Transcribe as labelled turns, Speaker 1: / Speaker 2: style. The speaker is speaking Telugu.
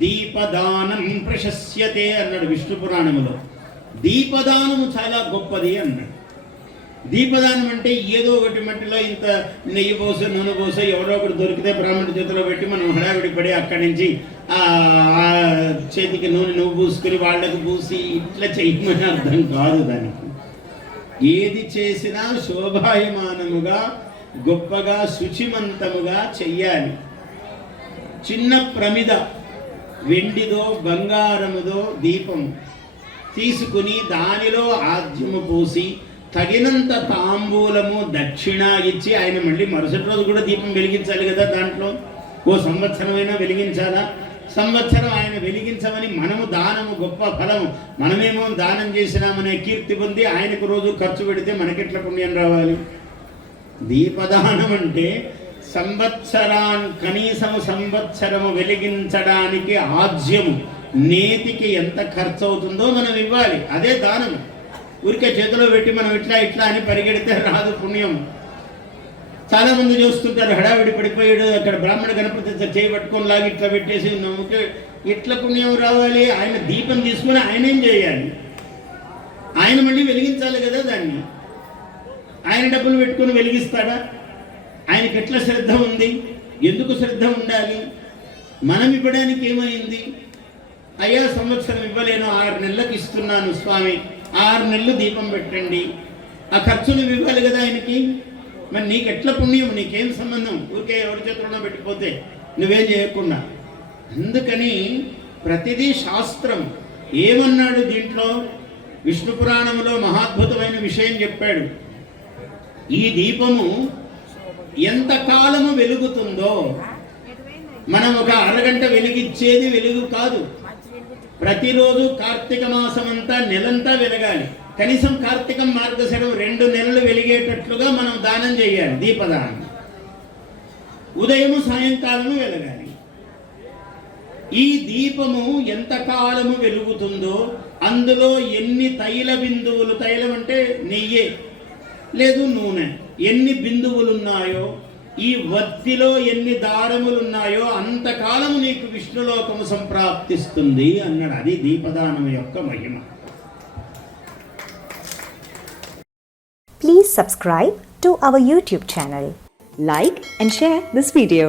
Speaker 1: దీపదానం ప్రశస్యతే అన్నాడు విష్ణు పురాణములో. దీపదానము చాలా గొప్పది అన్నాడు. దీపదానం అంటే ఏదో ఒకటి మట్టిలో ఇంత నెయ్యి పోస నూనె పోస ఎవరో ఒకటి దొరికితే బ్రాహ్మణ చేతిలో పెట్టి మనం హడావిడి పడి అక్కడి నుంచి ఆ చేతికి నూనె నువ్వు పూసుకుని వాళ్ళకు పూసి ఇట్లా చేయమని అర్థం కాదు దానికి. ఏది చేసినా శోభాయమానముగా గొప్పగా శుచిమంతముగా చెయ్యాలి. చిన్న ప్రమిద. వెండిదో బంగారముదో దీపం తీసుకుని దానిలో ఆద్యము పోసి తగినంత తాంబూలము దక్షిణ ఇచ్చి ఆయన మళ్ళీ మరుసటి రోజు కూడా దీపం వెలిగించాలి కదా దాంట్లో? ఓ సంవత్సరమైనా వెలిగించాలా? సంవత్సరం ఆయన వెలిగించమని మనము దానము గొప్ప ఫలము మనమేమో దానం చేసినామనే కీర్తి పొంది ఆయనకు రోజు ఖర్చు పెడితే మనకెట్ల పుణ్యం రావాలి? దీపదానం అంటే సంవత్సరాన్ కనీసం సంవత్సరము వెలిగించడానికి ఆజ్యము నేతికి ఎంత ఖర్చు అవుతుందో మనం ఇవ్వాలి. అదే దానం ఊరికే చేతిలో పెట్టి మనం ఇట్లా ఇట్లా అని పరిగెడితే రాదు పుణ్యం చాలా మంది చూస్తుంటారు హడావిడి పడిపోయాడు అక్కడ బ్రాహ్మణ గణపతి చేయి పట్టుకొని లాగి ఇట్లా పెట్టేసి నమ్ముకే ఇట్లా పుణ్యం రావాలి? ఆయన దీపం తీసుకుని ఆయన ఏం చేయాలి? ఆయన మళ్ళీ వెలిగించాలి కదా దాన్ని. ఆయన డబ్బులు పెట్టుకొని వెలిగిస్తాడా? ఆయనకి ఎట్లా శ్రద్ధ ఉంది? ఎందుకు శ్రద్ధ ఉండాలి? మనం ఇవ్వడానికి ఏమైంది? అయ్యా సంవత్సరం ఇవ్వలేను ఆరు నెలలకు ఇస్తున్నాను స్వామి. ఆరు నెలలు దీపం పెట్టండి. ఆ ఖర్చులు ఇవ్వాలి కదా ఆయనకి? మరి నీకు ఎట్లా పుణ్యం? నీకేం సంబంధం? ఊరికే ఎవరి చేతుల్లో పెట్టిపోతే నువ్వేం చేయకుండా? అందుకని ప్రతిదీ శాస్త్రం. ఏమన్నాడు దీంట్లో? విష్ణు పురాణంలో మహాద్భుతమైన విషయం చెప్పాడు. ఈ దీపము ఎంత కాలము వెలుగుతుందో? మనం ఒక అరగంట వెలిగిచ్చేది వెలుగు కాదు. ప్రతిరోజు కార్తీక మాసం అంతా నెలంతా వెలగాలి. కనీసం కార్తీకం మార్గశిరం రెండు నెలలు వెలిగేటట్లుగా మనం దానం చేయాలి దీపదానం. ఉదయము సాయంకాలము వెలగాలి. ఈ దీపము ఎంత కాలము వెలుగుతుందో అందులో ఎన్ని తైల బిందువులు తైలం అంటే నెయ్యే లేదు నూనె ఎన్ని బిందు ఉన్నాయో ఈ వత్తిలో ఎన్ని దారములు ఉన్నాయో అంతకాలము నీకు విష్ణులోకము సంప్రాప్తిస్తుంది అన్నాడు. అది దీపదానం యొక్క మహిమ.
Speaker 2: Please subscribe to our YouTube channel
Speaker 3: like and share this video